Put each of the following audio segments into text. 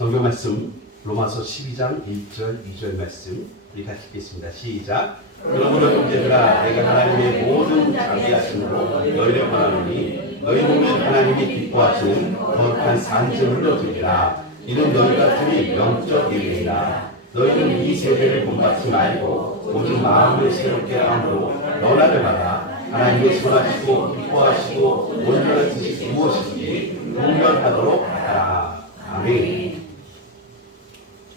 성경 말씀 로마서 12장 1절 2절 말씀 우리 같이 읽겠습니다. 시작. 그러므로 형제들아 내가 하나님의 모든 자비하심으로 너희를 권하노니 너희 몸은 하나님이 기뻐하시는 거룩한 산증을 드리라. 이는 너희 같으니 영적 예배이라. 너희는 이 세대를 본받지 말고 모든 마음을 새롭게 함으로 변화를 받아 하나님의 선하시고 기뻐하시고 온전한 뜻이 무엇인지 분별하도록 하라. 아멘.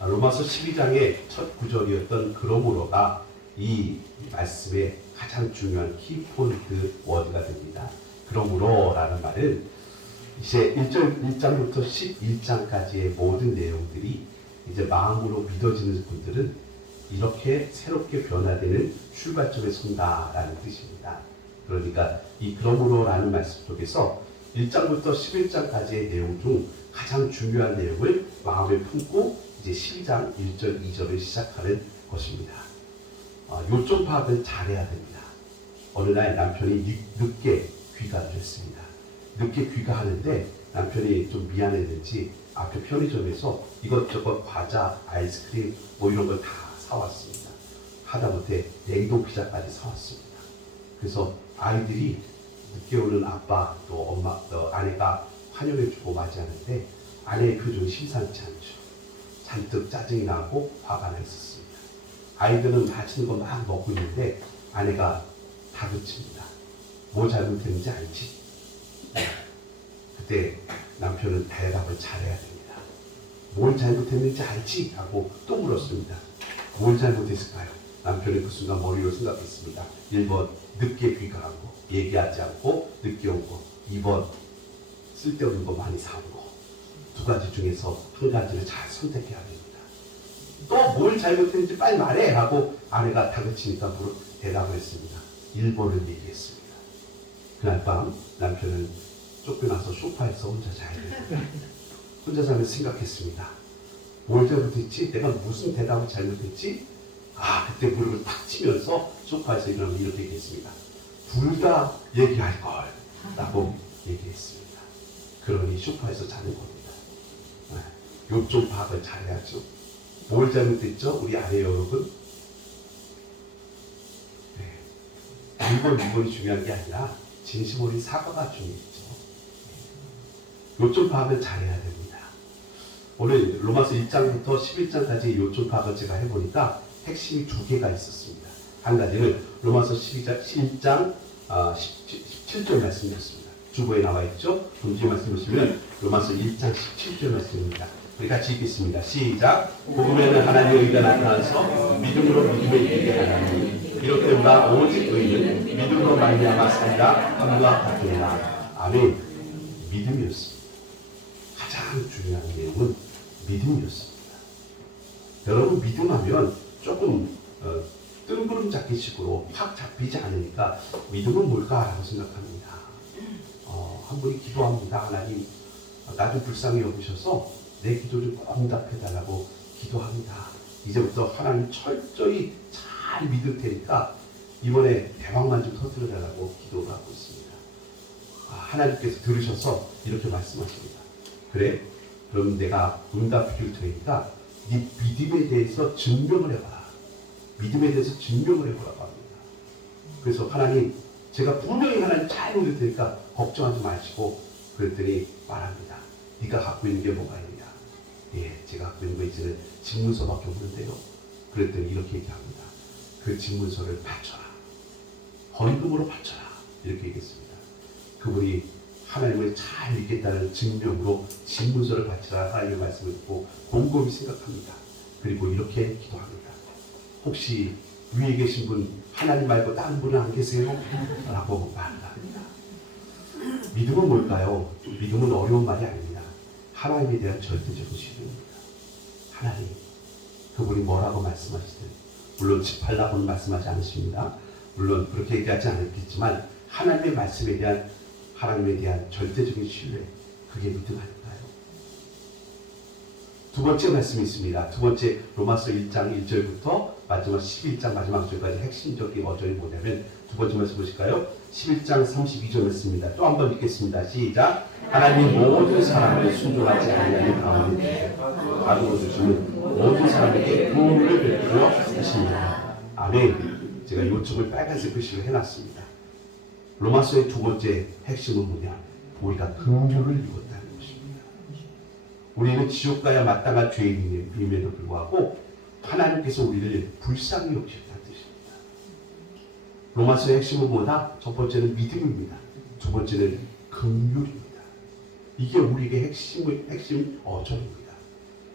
로마서 12장의 첫 구절이었던 그러므로가 이 말씀의 가장 중요한 키포인트 워드가 됩니다. 그러므로라는 말은 이제 1장부터 11장까지의 모든 내용들이 이제 마음으로 믿어지는 분들은 이렇게 새롭게 변화되는 출발점에 선다라는 뜻입니다. 그러니까 이 그러므로라는 말씀 속에서 1장부터 11장까지의 내용 중 가장 중요한 내용을 마음에 품고 이제 12장 1절 2절을 시작하는 것입니다. 요점 파악을 잘해야 됩니다. 어느 날 남편이 늦게 귀가를 했습니다. 늦게 귀가하는데 남편이 좀 미안했는지 앞에 편의점에서 이것저것 과자, 아이스크림 뭐 이런 걸 다 사왔습니다. 하다못해 냉동 피자까지 사왔습니다. 그래서 아이들이 늦게 오는 아빠 또 엄마 또 아내가 환영해주고 맞이하는데 아내의 표정이 심상치 않죠. 잔뜩 짜증이 나고 화가 나 있었습니다. 아이들은 맛있는 거 막 먹고 있는데 아내가 다그칩니다. 뭐 잘못했는지 알지? 그때 남편은 대답을 잘해야 됩니다. 뭘 잘못했는지 알지? 하고 또 물었습니다. 뭘 잘못했을까요? 남편은 그 순간 머리로 생각했습니다. 1번 늦게 귀가한 거, 얘기하지 않고 늦게 온 거. 2번 쓸데없는 거 많이 사온 거. 두 가지 중에서 한 가지를 잘 선택해야 됩니다. 또 뭘 잘못했는지 빨리 말해 하고 아내가 다그치니까 대답을 했습니다. 1번을 얘기했습니다. 그날 밤 남편은 쫓겨나서 소파에서 혼자 자야 돼요. 혼자 자면서 생각했습니다. 뭘 잘못했지? 내가 무슨 대답을 잘못했지? 그때 무릎을 탁 치면서 소파에서 일어나면 이렇게 얘기했습니다. 둘 다 얘기할 걸 라고 얘기했습니다. 그러니 소파에서 자는 겁니다. 요점 파악을 잘해야죠. 뭘 잘못했죠? 우리 아내 여러분. 1번, 2번이 중요한 게 아니라 진심 어린 사과가 중요했죠. 요점 파악을 잘해야 됩니다. 오늘 로마서 1장부터 11장까지 요점 파악을 제가 해보니까 핵심이 두 개가 있었습니다. 한 가지는 로마서 12장 17절 말씀이었습니다. 주보에 나와 있죠. 본주 말씀 보시면 로마서 1장 17절 말씀입니다. 우리 같이 읽겠습니다. 시작. 복음에는 하나님의 의가 나타나서 믿음으로 믿음에 이르게 하나니 이렇게보다 오직 의는 믿음으로 말미암아 살리라 함과 같으니라. 아멘. 믿음이었습니다. 가장 중요한 내용은 믿음이었습니다. 여러분 믿음하면 조금 뜬구름 잡기식으로 확 잡히지 않으니까 믿음은 뭘까라고 생각합니다. 한 분이 기도합니다. 하나님 나 좀 불쌍히 여기셔서 내 기도 좀 응답해달라고 기도합니다. 이제부터 하나님 철저히 잘 믿을 테니까 이번에 대박만 좀 터뜨려달라고 기도를 하고 있습니다. 하나님께서 들으셔서 이렇게 말씀하십니다. 그래? 그럼 내가 응답해 줄 테니까 네 믿음에 대해서 증명을 해봐라. 믿음에 대해서 증명을 해보라고 합니다. 그래서 하나님 제가 분명히 하나님 잘 믿을 테니까 걱정하지 마시고 그랬더니 말합니다. 네가 갖고 있는 게 뭐가 있냐? 제가 갖고 있는 거 이제는 집문서밖에 없는데요. 그랬더니 이렇게 얘기합니다. 그 집문서를 바쳐라. 헌금으로 바쳐라. 이렇게 얘기했습니다. 그분이 하나님을 잘 믿겠다는 증명으로 집문서를 바쳐라. 하나님의 말씀을 듣고 곰곰이 생각합니다. 그리고 이렇게 기도합니다. 혹시 위에 계신 분 하나님 말고 다른 분은 안 계세요? 라고 말합니다. 믿음은 뭘까요? 믿음은 어려운 말이 아닙니다. 하나님에 대한 절대적인 신뢰입니다. 하나님, 그분이 뭐라고 말씀하시든 물론 집하려고는 말씀하지 않으십니다. 물론 그렇게 얘기하지 않았겠지만 하나님의 말씀에 대한 하나님에 대한 절대적인 신뢰, 그게 믿음 아닐까요? 두 번째 말씀이 있습니다. 두 번째 로마서 1장 1절부터 마지막 11장 마지막 절까지 핵심적인 어절이 뭐냐면 두 번째 말씀 보실까요? 11장 32절 말씀입니다. 또 한 번 읽겠습니다. 시작. 하나님 모든 사람을 순종하지 아니하는 가운데 가두어 주시는 모든 사람에게 긍휼을 베풀어 하십니다. 아멘. 제가 요청을 빨간색 글씨로 해놨습니다. 로마서의 두 번째 핵심은 뭐냐? 우리가 긍휼을 입었다는 것입니다. 우리는 지옥 가야 마땅한 죄인임에도 불구하고 하나님께서 우리를 불쌍히 여기셨다는 뜻입니다. 로마서의 핵심은 뭐다? 첫 번째는 믿음입니다. 두 번째는 긍휼입니다. 이게 우리에게 핵심 어절입니다.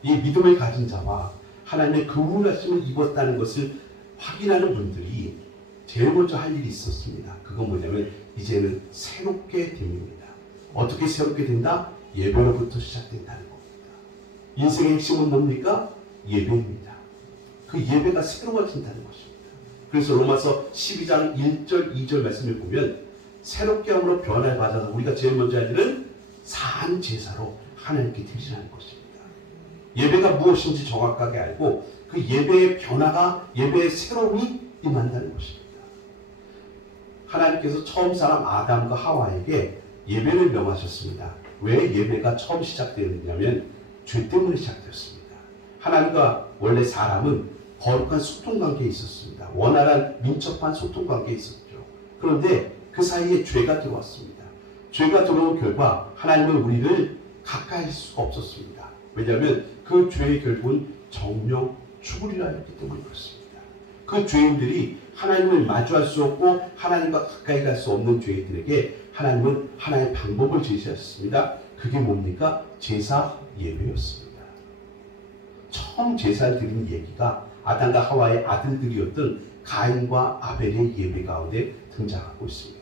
이 믿음을 가진 자와 하나님의 긍휼하심을 입었다는 것을 확인하는 분들이 제일 먼저 할 일이 있었습니다. 그건 뭐냐면 이제는 새롭게 됩니다. 어떻게 새롭게 된다? 예배로부터 시작된다는 겁니다. 인생의 핵심은 뭡니까? 예배입니다. 그 예배가 새로워진다는 것입니다. 그래서 로마서 12장 1절 2절 말씀을 보면 새롭게 함으로 변화를 받아서 우리가 제일 먼저 할 일은 산 제사로 하나님께 드리라는 것입니다. 예배가 무엇인지 정확하게 알고 그 예배의 변화가 예배의 새로움이 임한다는 것입니다. 하나님께서 처음 사람 아담과 하와에게 예배를 명하셨습니다. 왜 예배가 처음 시작되었냐면 죄 때문에 시작되었습니다. 하나님과 원래 사람은 거룩한 소통관계에 있었습니다. 원활한 민첩한 소통관계에 있었죠. 그런데 그 사이에 죄가 들어왔습니다. 죄가 들어온 결과 하나님은 우리를 가까이 할 수가 없었습니다. 왜냐하면 그 죄의 결국은 정령 죽으리라 했기 때문에 그렇습니다. 그 죄인들이 하나님을 마주할 수 없고 하나님과 가까이 갈 수 없는 죄인들에게 하나님은 하나의 방법을 제시하셨습니다. 그게 뭡니까? 제사 예배였습니다. 처음 제사를 드린 얘기가 아담과 하와의 아들들이었던 가인과 아벨의 예배 가운데 등장하고 있습니다.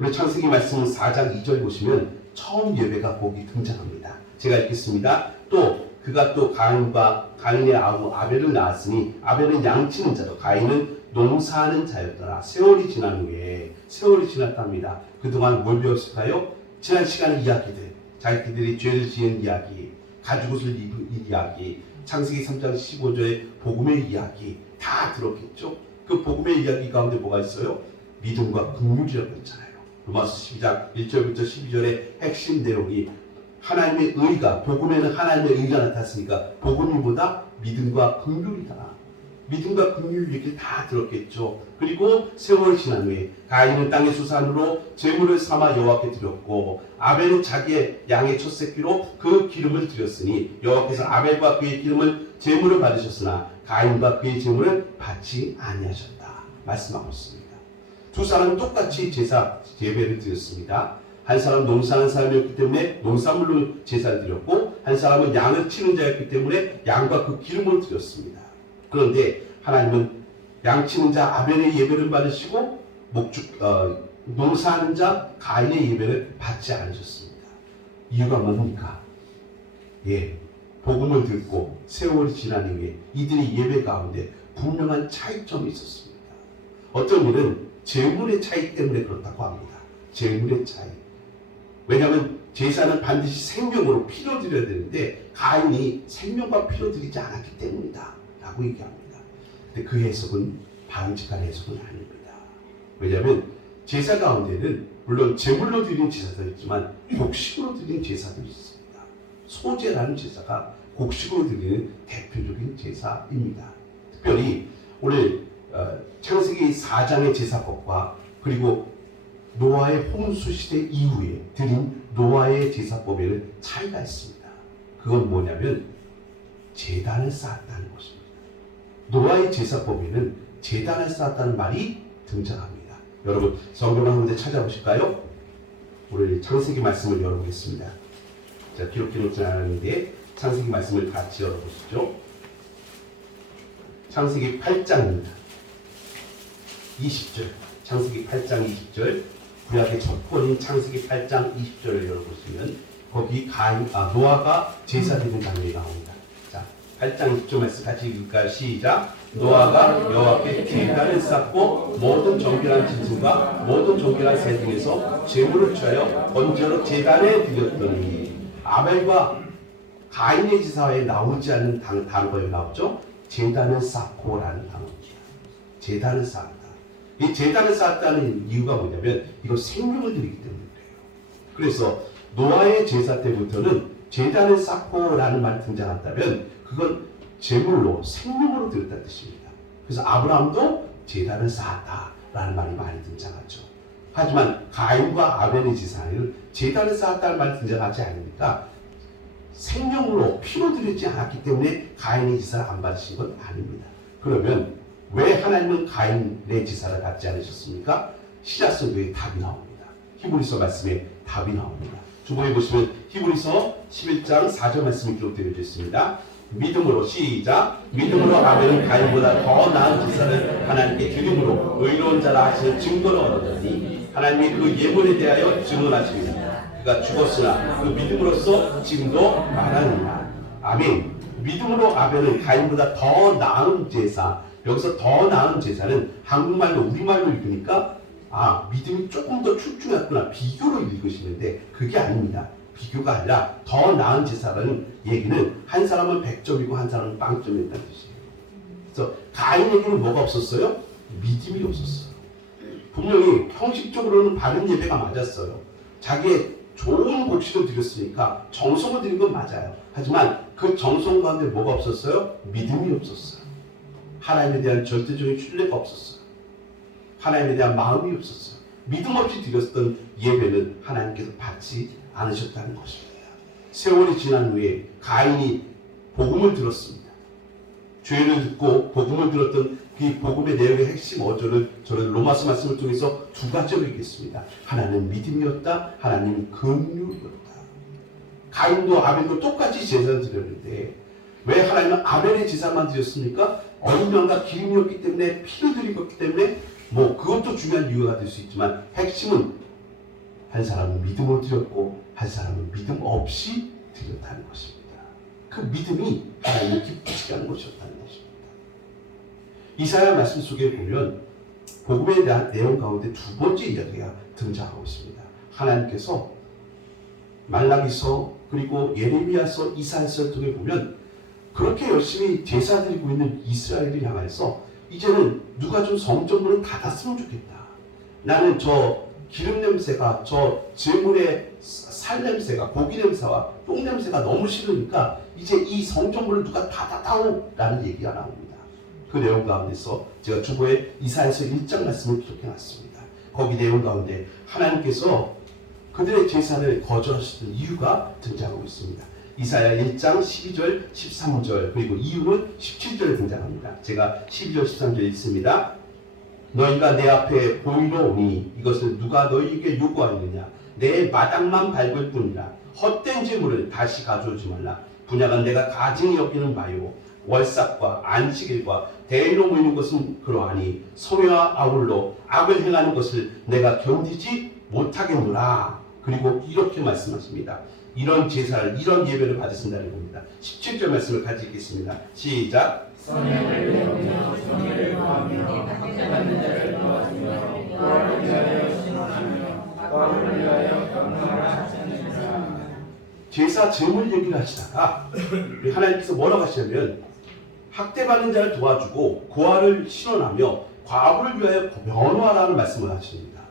우리 창세기 말씀 4장 2절 보시면 처음 예배가 거기 등장합니다. 제가 읽겠습니다. 또 그가 또 가인의 아우 아벨을 낳았으니 아벨은 양치는 자로 가인은 농사하는 자였더라. 세월이 지난 후에 세월이 지났답니다. 그동안 뭘 배웠을까요? 지난 시간의 이야기들, 자기들이 죄를 지은 이야기, 가죽옷을 입은 이야기, 창세기 3장 15절의 복음의 이야기 다 들었겠죠? 그 복음의 이야기 가운데 뭐가 있어요? 믿음과 긍휼이라고 했잖아요. 로마서 12장 1절부터 12절의 핵심 내용이 하나님의 의가, 복음에는 하나님의 의가 나타났으니까 복음이 뭐다? 믿음과 긍휼이다. 믿음과 긍휼 얘기를 다 들었겠죠. 그리고 세월이 지난 후에 가인은 땅의 수산으로 제물을 삼아 여호와께 드렸고 아벨은 자기의 양의 첫 새끼로 그 기름을 드렸으니 여호와께서 아벨과 그의 기름을 제물을 받으셨으나 가인과 그의 제물을 받지 아니하셨다 말씀하고 있습니다. 두 사람은 똑같이 제사 예배를 드렸습니다. 한 사람은 농사하는 사람이었기 때문에 농산물로 제사를 드렸고 한 사람은 양을 치는 자였기 때문에 양과 그 기름을 드렸습니다. 그런데 하나님은 양치는 자 아벨의 예배를 받으시고 농사하는 자 가인의 예배를 받지 않으셨습니다. 이유가 뭡니까? 복음을 듣고 세월이 지난 이후에 이들의 예배 가운데 분명한 차이점이 있었습니다. 어떤 일은 재물의 차이 때문에 그렇다고 합니다. 재물의 차이. 왜냐하면 제사는 반드시 생명으로 피로 드려야 되는데 가인이 생명과 피로 드리지 않았기 때문이다 라고 얘기합니다. 근데 그 해석은 바람직한 해석은 아닙니다. 왜냐하면 제사 가운데는 물론 제물로 드리는 제사도 있지만 곡식으로 드리는 제사도 있습니다. 소제라는 제사가 곡식으로 드리는 대표적인 제사입니다. 특별히 오늘 창세기 4장의 제사법과 그리고 노아의 홍수 시대 이후에 드린 노아의 제사법에는 차이가 있습니다. 그건 뭐냐면 제단을 쌓았다는 것입니다. 노아의 제사법에는 제단을 쌓았다는 말이 등장합니다. 여러분 성경 한 군데 찾아보실까요? 오늘 창세기 말씀을 열어보겠습니다. 자, 기록해 놓지 않았는데 창세기 말씀을 같이 열어보시죠. 창세기 8장입니다. 20절. 창세기 8장 20절. 구약의 첫 권인 창세기 8장 20절을 열어보시면 거기 노아가 제사 드리는 장면이 나옵니다. 자, 8장 20절 말씀 같이 읽을까요? 시작. 노아가 여호와께 제단을 쌓고 모든 정결한 짐승과 모든 정결한 새 중에서 제물을 취하여 번제로 제단에 드렸더니 아벨과 가인의 제사에 나오지 않는 단어가 나오죠. 제단을 쌓고라는 단어입니다. 제단을 쌓았다. 이 제단을 쌓았다는 이유가 뭐냐면 이거 생명을 드리기 때문에 그래요. 그래서 노아의 제사 때부터는 제단을 쌓고라는 말이 등장한다면 그건 제물로 생명으로 드렸다는 뜻입니다. 그래서 아브라함도 제단을 쌓았다라는 말이 많이 등장하죠. 하지만 가인과 아벨의 제사는 제단을 쌓았다는 말이 등장하지 않으니까 생명으로 피로 드리지 않았기 때문에 가인의 제사를 안 받으신 건 아닙니다. 그러면 왜 하나님은 가인의 제사를 받지 않으셨습니까? 시작서에 답이 나옵니다. 히브리서 말씀에 답이 나옵니다. 주보에 보시면 히브리서 11장 4절 말씀이 기록되어 있습니다. 믿음으로 시작. 믿음으로 아벨은 가인보다 더 나은 제사를 하나님께 드림으로 의로운 자라 하시는 증거를 얻었더니 하나님이 그 예물에 대하여 증언하십니다. 그가 죽었으나 그 믿음으로써 지금도 말하느니라. 아멘. 믿음으로 아벨은 가인보다 더 나은 제사. 여기서 더 나은 제사는 한국말로 우리말로 읽으니까 믿음이 조금 더 출중했구나 비교로 읽으시는데 그게 아닙니다. 비교가 아니라 더 나은 제사라는 얘기는 한 사람은 100점이고 한 사람은 0점이었다는 뜻이에요. 그래서 가인에게는 뭐가 없었어요? 믿음이 없었어요. 분명히 형식적으로는 바른 예배가 맞았어요. 자기의 좋은 곡식을 드렸으니까 정성을 드린 건 맞아요. 하지만 그 정성 가운데 뭐가 없었어요? 믿음이 없었어요. 하나님에 대한 절대적인 신뢰가 없었어요. 하나님에 대한 마음이 없었어요. 믿음 없이 드렸던 예배는 하나님께서 받지 않으셨다는 것입니다. 세월이 지난 후에 가인이 복음을 들었습니다. 죄를 듣고 복음을 들었던 그 복음의 내용의 핵심 어조를 저는 로마서 말씀을 통해서 두 가지로 얘기했습니다. 하나는 믿음이었다. 하나님은 긍휼이었다. 가인도 아벨도 똑같이 제사를 드렸는데 왜 하나님은 아벨의 제사만 드렸습니까? 어린 양과 기름이었기 때문에 피를 드리기 때문에 그것도 중요한 이유가 될 수 있지만 핵심은 한 사람은 믿음으로 드렸고 한 사람은 믿음 없이 드렸다는 것입니다. 그 믿음이 하나님을 기쁘시게 하는 것이었다는 것입니다. 이사야 말씀 속에 보면 복음에 대한 내용 가운데 두 번째 이야기가 등장하고 있습니다. 하나님께서 말라기서 그리고 예레미야서 이사야서를 통해 보면 그렇게 열심히 제사 드리고 있는 이스라엘을 향해서 이제는 누가 좀 성전문을 닫았으면 좋겠다. 나는 저 기름 냄새가 저 제물의 살 냄새가 고기 냄새와 똥 냄새가 너무 싫으니까 이제 이 성전문을 누가 닫아다오 라는 얘기가 나옵니다. 그 내용 가운데서 제가 주보에 이사야서 1장 말씀을 기록해놨습니다. 거기 내용 가운데 하나님께서 그들의 제사를 거절하시던 이유가 등장하고 있습니다. 이사야 1장 12절 13절 그리고 이유는 17절에 등장합니다. 제가 12절 13절 읽습니다. 너희가 내 앞에 보이러 오니 이것을 누가 너희에게 요구하느냐 내 마당만 밟을 뿐이라 헛된 재물을 다시 가져오지 말라. 분양은 내가 가증히 여기는 바요 월삭과 안식일과 대의로 모이는 것은 그러하니 성회와 아울러 악을 행하는 것을 내가 견디지 못하겠노라. 그리고 이렇게 말씀하십니다. 이런 제사를 이런 예배를 받으신다는 겁니다. 17절 말씀을 같이 읽겠습니다. 시작. 선행을 배우며 선의를 구하며 박해받는 자를 도와주며 구하를 위하여 신원하며 구하를 위하여 경배하라 하시느니라. 제사 제물 얘기를 하시다가 하나님께서 뭐라고 하시냐면 학대받는 자를 도와주고 고아를 신원하며 과부를 위하여 면허하라는 말씀을 하십니다.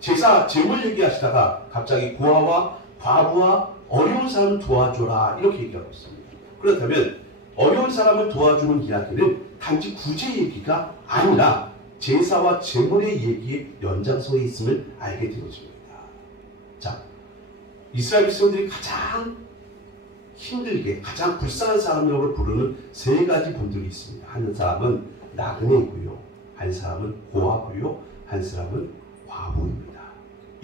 제사 제물 얘기하시다가 갑자기 고아와 과부와 어려운 사람을 도와줘라 이렇게 얘기하고 있습니다. 그렇다면 어려운 사람을 도와주는 이야기는 단지 구제 얘기가 아니라 제사와 제물의 얘기의 연장선에 있음을 알게 되어집니다. 자, 이스라엘 백성들이 가장 힘들게 가장 불쌍한 사람이라고 부르는 세 가지 분들이 있습니다. 한 사람은 나그네이고요, 한 사람은 고아고요, 한 사람은 과부입니다.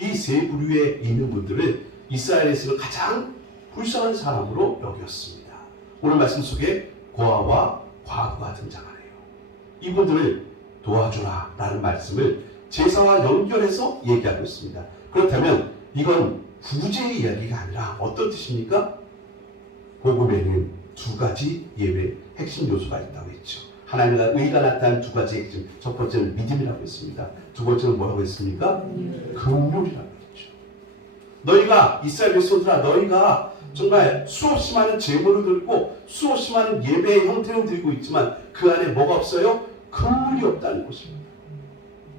이 세 부류에 있는 분들을 이스라엘에서 가장 불쌍한 사람으로 여겼습니다. 오늘 말씀 속에 고아와 과부가 등장하네요. 이분들을 도와주라 라는 말씀을 제사와 연결해서 얘기하고 있습니다. 그렇다면 이건 구제의 이야기가 아니라 어떤 뜻입니까? 복음에는 두 가지 예배의 핵심 요소가 있다고 했죠. 하나님과 의가 나타난 두 가지 핵심. 첫 번째는 믿음이라고 했습니다. 두 번째는 뭐라고 했습니까? 긍휼이라고 했죠. 너희가 이스라엘 백성들아 너희가 정말 수없이 많은 제물을 들고 수없이 많은 예배의 형태를 들고 있지만 그 안에 뭐가 없어요? 긍휼이 없다는 것입니다.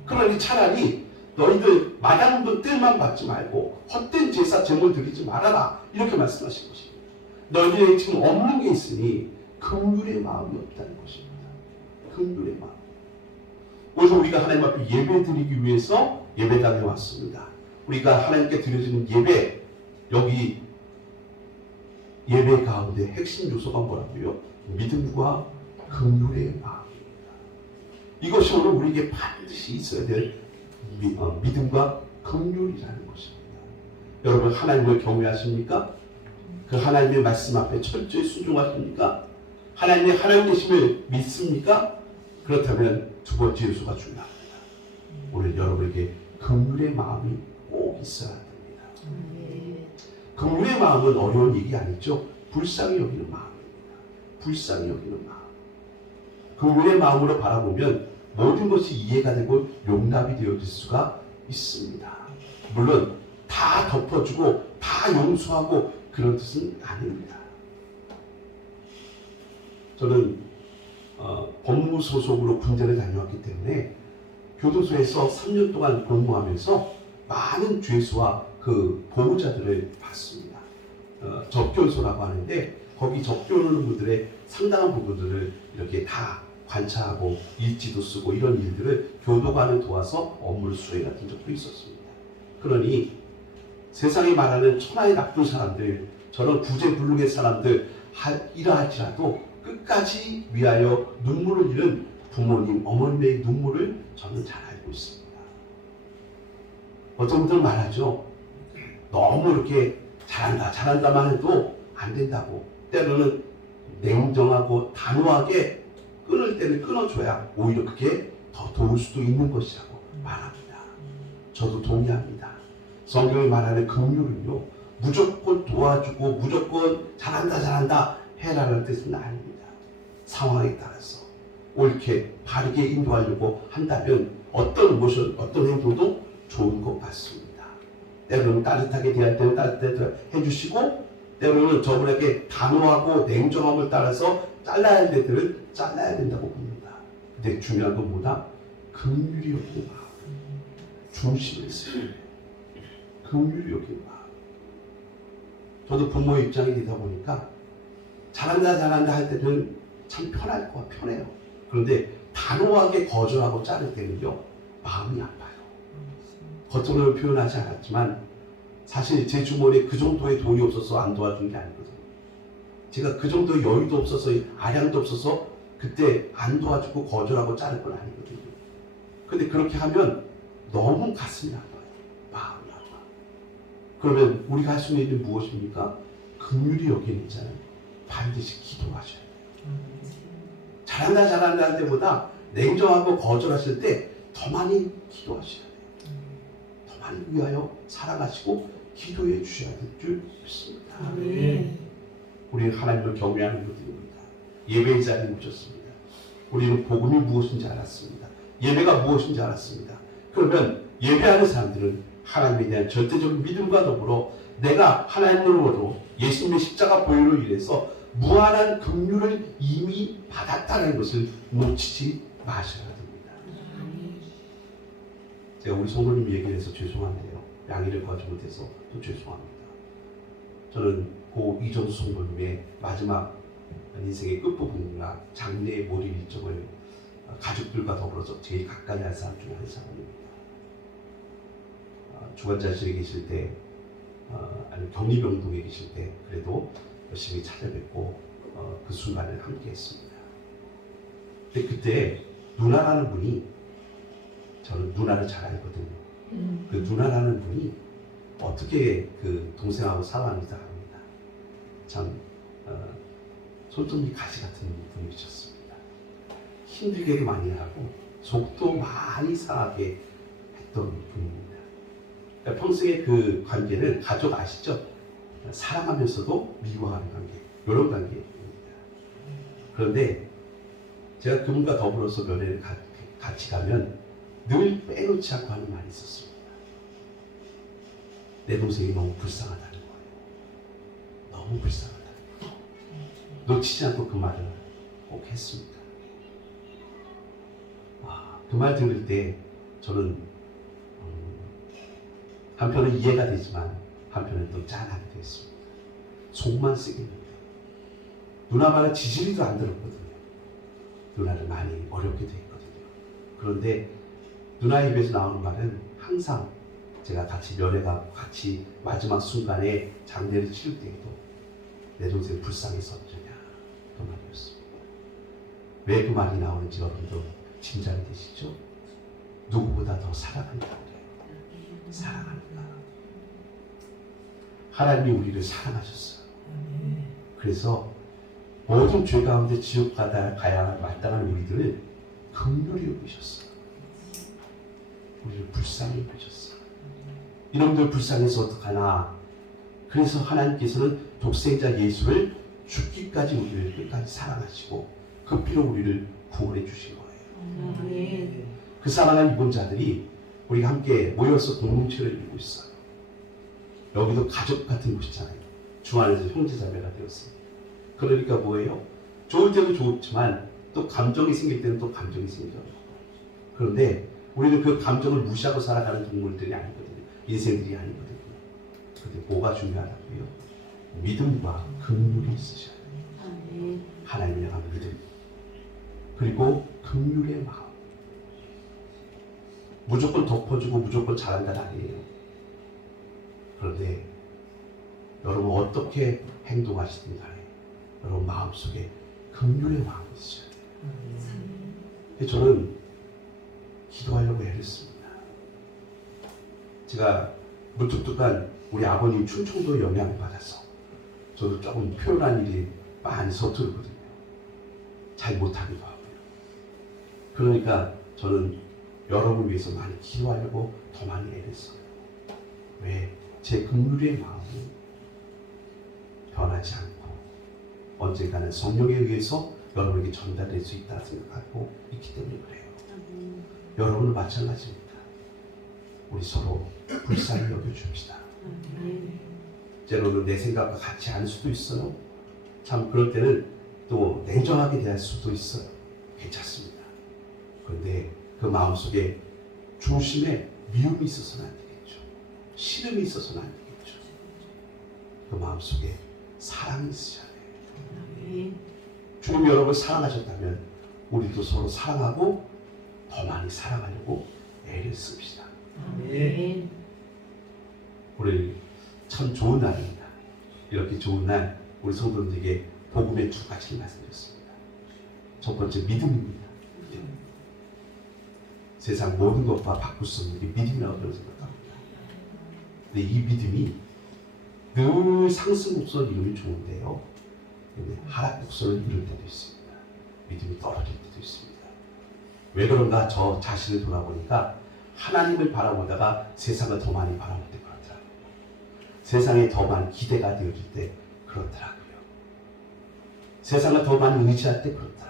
그러니 차라리 너희들 마당돈 뜰만 받지 말고 헛된 제사 제물 드리지 말아라 이렇게 말씀하신 것입니다. 너희들에게 지금 없는 게 있으니 긍휼의 마음이 없다는 것입니다. 긍휼의 마음. 오늘 우리가 하나님 앞에 예배 드리기 위해서 예배당에 왔습니다. 우리가 하나님께 드려지는 예배, 여기 예배 가운데 핵심 요소가 뭐라고요? 믿음과 긍휼의 마음입니다. 이것이 오늘 우리에게 반드시 있어야 될 믿음과 긍휼이라는 것입니다. 여러분 하나님을 경외하십니까? 그 하나님의 말씀 앞에 철저히 순종하십니까? 하나님의 하나님 계심을 믿습니까? 그렇다면 두 번째 요소가 중요합니다. 오늘 여러분에게 긍휼의 마음이 꼭 있어야 됩니다. 긍휼의 마음은 어려운 얘기 아니죠. 불쌍히 여기는 마음입니다. 불쌍히 여기는 마음. 긍휼의 마음으로 바라보면 모든 것이 이해가 되고 용납이 되어질 수가 있습니다. 물론 다 덮어주고 다 용서하고 그런 뜻은 아닙니다. 저는 법무 소속으로 군대를 다녀왔기 때문에 교도소에서 3년 동안 근무하면서 많은 죄수와 그 보호자들을 봤습니다. 접견소라고 하는데 거기 접견하는 분들의 상당한 부분들을 이렇게 다 관찰하고 일지도 쓰고 이런 일들을 교도관을 도와서 업무를 수행했던 적도 있었습니다. 그러니 세상에 말하는 천하의 나쁜 사람들, 저런 구제불능의 사람들 이러할지라도 끝까지 위하여 눈물을 잃은 부모님, 어머님의 눈물을 저는 잘 알고 있습니다. 어떤 분들 말하죠. 너무 이렇게 잘한다만 해도 안 된다고. 때로는 냉정하고 단호하게 끊을 때는 끊어줘야 오히려 그게 더 도울 수도 있는 것이라고 말합니다. 저도 동의합니다. 성경이 말하는 긍휼은요, 무조건 도와주고 무조건 잘한다 해라는 뜻은 아닙니다. 상황에 따라서 옳게 바르게 인도하려고 한다면 어떤 행동도 좋은 것 같습니다. 때로는 따뜻하게 대할 때는 따뜻하게 해주시고 때로는 저분에게 단호하고 냉정함을 따라서 잘라야 할 때들은 잘라야 된다고 봅니다. 근데 중요한 건 뭐다? 긍휼이 여기는 마음. 중심을 있어요. 긍휼이 여기는 마음. 저도 부모의 입장이 되다 보니까 잘한다 할 때는 참 편해요. 그런데 단호하게 거절하고 자를 때는요, 마음이 아파요. 겉으로는 표현하지 않았지만 사실 제 주머니에 그 정도의 돈이 없어서 안 도와준 게 아니거든요. 제가 그 정도의 여유도 없어서 아량도 없어서 그때 안 도와주고 거절하고 자를 건 아니거든요. 근데 그렇게 하면 너무 가슴이 아파요. 마음이 아파. 그러면 우리가 할 수 있는 일은 무엇입니까? 긍휼이 여기는 있잖아요. 반드시 기도하셔야 돼요. 잘한다 할 때보다 냉정하고 거절하실 때 더 많이 기도하셔야 돼요. 더 많이 위하여 사랑하시고 기도해 주셔야 될 줄 믿습니다. 우리는 하나님을 경외하는 분들입니다. 예배의 자리에 오셨습니다. 우리는 복음이 무엇인지 알았습니다. 예배가 무엇인지 알았습니다. 그러면 예배하는 사람들은 하나님에 대한 절대적인 믿음과 더불어 내가 하나님으로부터 예수님의 십자가 보혈로 인해서 무한한 긍휼을 이미 받았다는 것을 놓치지 마셔야 됩니다. 제가 우리 성도님 얘기를 해서 죄송한데요. 양해를 구하지 못해서 또 죄송합니다. 저는 고 이정수 성도님의 마지막 인생의 끝부분이나 장례의 몰입 일정을 가족들과 더불어서 제일 가까이 한 사람 중에 한 사람입니다. 주관자실에 계실 때 아니면 격리병동에 계실 때 그래도 열심히 찾아뵙고 그 순간을 함께 했습니다. 근데 그때 누나라는 분이, 저는 누나를 잘 알거든요. 그 누나라는 분이 어떻게 그 동생하고 살아왔는지 압니다. 참 손톱이 가시 같은 분이셨습니다. 힘들게도 많이 하고 속도 많이 상하게 했던 분입니다. 그러니까 평생의 그 관계는 가족 아시죠? 사랑하면서도 미워하는 관계, 이런 관계입니다. 그런데 제가 그분과 더불어서 면회를 같이 가면 늘 빼놓지 않고 하는 말이 있었습니다. 내 동생이 너무 불쌍하다는 거예요. 너무 불쌍하다. 놓치지 않고 그 말을 꼭 했습니다. 그 말 들을 때 저는 한편은 이해가 되지만 한편은 또 짠하게 됐습니다. 속만 쓰겠는데 누나 말은 지지리도 안 들었거든요. 누나를 많이 어렵게 됐거든요. 그런데 누나 입에서 나오는 말은 항상 제가 같이 면회가 같이 마지막 순간에 장례를 치를 때에도 내 동생 불쌍해서 어쩌냐 그 말이었습니다. 왜 그 말이 나오는지 여러분도 짐작이 되시죠? 누구보다 더 사랑한다 그래요. 사랑한다. 하나님이 우리를 사랑하셨어요. 그래서 모든 죄 가운데 지옥 가야 마땅한 우리들을 긍휼히 여기셨어요. 우리를 불쌍히 여기셨어요. 이놈들 불쌍해서 어떡하나. 그래서 하나님께서는 독생자 예수를 죽기까지 우리를 끝까지 사랑하시고 그 피로 우리를 구원해 주신 거예요. 그 사랑을 입은 자들이 우리가 함께 모여서 공동체를 이루고 있어요. 여기도 가족 같은 곳이잖아요. 주 안에서 형제자매가 되었습니다. 그러니까 뭐예요? 좋을 때도 좋지만 또 감정이 생길 때는 또 감정이 생겨요. 그런데 우리는 그 감정을 무시하고 살아가는 동물들이 아니거든요. 인생들이 아니거든요. 그런데 뭐가 중요하다고요? 믿음과 긍휼이 있으셔야 돼요. 하나님을 향한 믿음 그리고 긍휼의 마음. 무조건 덮어주고 무조건 잘한다는 아니에요. 그런데 여러분 어떻게 행동하시든 간에 여러분 마음속에 긍휼의 마음이 있어야 돼요. 저는 기도하려고 애를 씁니다. 제가 무뚝뚝한 우리 아버님 충청도 영향을 받아서 저도 조금 표현한 일이 많이 서투르거든요. 잘 못하기도 하고요. 그러니까 저는 여러분을 위해서 많이 기도하려고 더 많이 애를 써요. 왜? 제 긍휼의 마음이 변하지 않고 언젠가는 성령에 의해서 여러분에게 전달될 수 있다고 생각하고 있기 때문에 그래요. 여러분은 마찬가지입니다. 우리 서로 불쌍히 여겨줍시다. 때로는 내 생각과 같지 않을 수도 있어요. 참 그럴 때는 또 냉정하게 대할 수도 있어요. 괜찮습니다. 그런데 그 마음속에 중심에 미움이 있어서는 안 되겠죠. 싫음이 있어서는 안 되겠죠. 그 마음속에 사랑이 있으셔야 돼요. 주님 여러분을 사랑하셨다면 우리도 서로 사랑하고 더 많이 사랑하려고 애를 씁시다. 오늘 참 좋은 날입니다. 이렇게 좋은 날 우리 성도들에게 복음의 두 가지를 말씀드렸습니다. 첫 번째 믿음입니다. 믿음. 세상 모든 것과 바꿀 수 없는 게 믿음이라고 저는 생각합니다. 근데 이 믿음이 늘 상승 곡선을 이루면 좋은데요. 하락 곡선을 이룰 때도 있습니다. 믿음이 떨어질 때도 있습니다. 왜 그런가 저 자신을 돌아보니까 하나님을 바라보다가 세상을 더 많이 바라볼 때 그렇더라고요. 세상에 더 많은 기대가 되어질 때 그렇더라고요. 세상을 더 많이 의지할 때 그렇더라고요.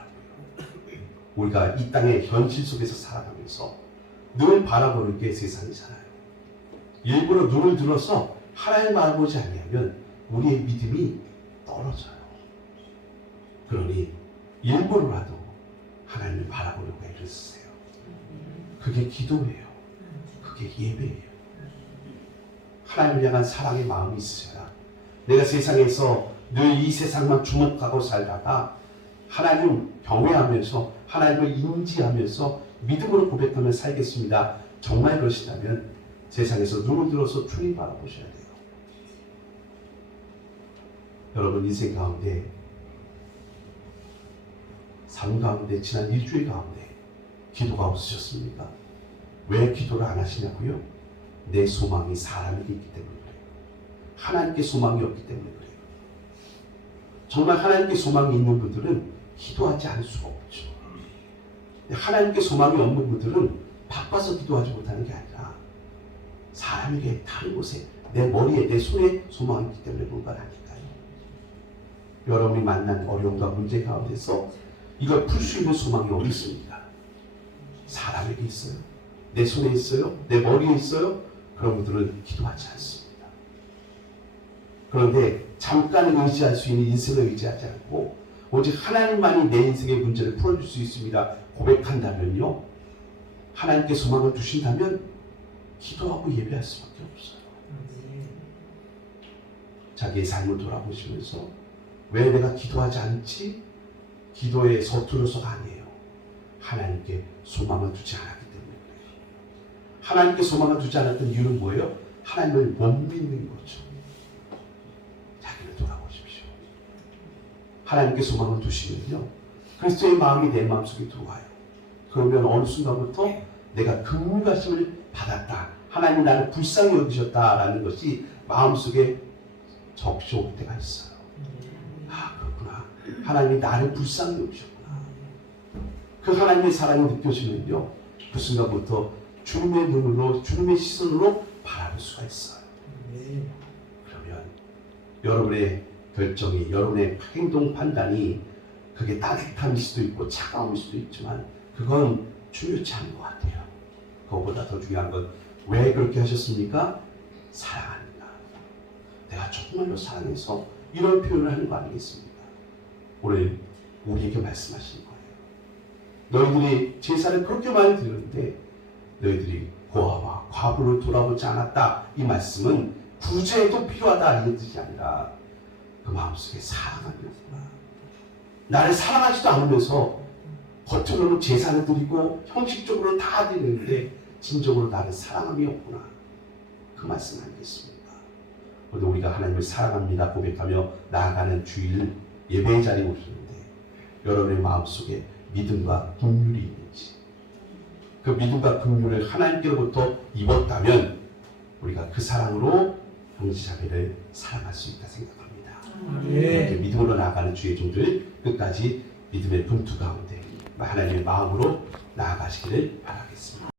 우리가 이 땅의 현실 속에서 살아가면서 늘 바라보는 게 세상이잖아요. 일부러 눈을 들어서 하나님을 바라보지 아니하면 우리의 믿음이 떨어져요. 그러니 일부러라도 하나님을 바라보려고 애를 쓰세요. 그게 기도예요. 그게 예배예요. 하나님을 향한 사랑의 마음이 있으셔야 내가 세상에서 늘 이 세상만 주목하고 살다가 하나님 경외하면서 하나님을 인지하면서 믿음으로 고백하며 살겠습니다. 정말 그러시다면 세상에서 눈을 들어서 주님 바라보셔야 돼요. 여러분 인생 가운데 삶 가운데 지난 일주일 가운데 기도가 없으셨습니까? 왜 기도를 안 하시냐고요? 내 소망이 사람에게 있기 때문에 그래요. 하나님께 소망이 없기 때문에 그래요. 정말 하나님께 소망이 있는 분들은 기도하지 않을 수가 없죠. 하나님께 소망이 없는 분들은 바빠서 기도하지 못하는 게 아니라 사람에게 다른 곳에 내 머리에 내 손에 소망이 있기 때문에 그런 건 아닐까요? 여러분이 만난 어려움과 문제 가운데서 이걸 풀 수 있는 소망이 어디 있습니까? 사람에게 있어요. 내 손에 있어요. 내 머리에 있어요. 그런 분들은 기도하지 않습니다. 그런데 잠깐 의지할 수 있는 인생을 의지하지 않고 오직 하나님만이 내 인생의 문제를 풀어줄 수 있습니다. 고백한다면요. 하나님께 소망을 두신다면 기도하고 예배할 수밖에 없어요. 자기의 삶을 돌아보시면서 왜 내가 기도하지 않지? 기도에 서툴러서가 아니에요. 하나님께 소망을 두지 않았기 때문에 그래요. 하나님께 소망을 두지 않았던 이유는 뭐예요? 하나님을 못 믿는 거죠. 자기를 돌아보십시오. 하나님께 소망을 두시면요. 그리스도의 마음이 내 마음속에 들어와요. 그러면 어느 순간부터 내가 긍휼하심을 받았다. 하나님 나를 불쌍히 여기셨다라는 것이 마음속에 적셔올 때가 있어요. 아, 그렇구나. 하나님이 나를 불쌍히 여기셨구나. 그 하나님의 사랑이 느껴지면요. 그 순간부터 주님의 눈으로, 주님의 시선으로 바라볼 수가 있어요. 그러면 여러분의 결정이, 여러분의 행동 판단이 그게 따뜻함일 수도 있고 차가움일 수도 있지만 그건 중요치 않은 것 같아요. 그것보다 더 중요한 건 왜 그렇게 하셨습니까? 사랑합니다. 내가 정말로 사랑해서 이런 표현을 하는 거 아니겠습니까? 오늘 우리에게 말씀하시는 거예요. 너희들이 제사를 그렇게 많이 드렸는데 너희들이 고아와 과부를 돌아보지 않았다. 이 말씀은 구제도 필요하다 이 뜻이 아니라 그 마음속에 사랑하는 거구나. 나를 사랑하지도 않으면서 겉으로는 제사를 드리고 형식적으로 다 드리는데 진정으로 나를 사랑함이 없구나. 그 말씀 아니겠습니까? 오늘 우리가 하나님을 사랑합니다 고백하며 나아가는 주일 예배의 자리에 오셨는데 여러분의 마음속에 믿음과 긍휼이 있는지 그 믿음과 긍휼을 하나님께로부터 입었다면 우리가 그 사랑으로 형제자매를 사랑할 수 있다 생각합니다. 이렇게 믿음으로 나아가는 주의 종들 끝까지 믿음의 분투 가운데 하나님의 마음으로 나아가시기를 바라겠습니다.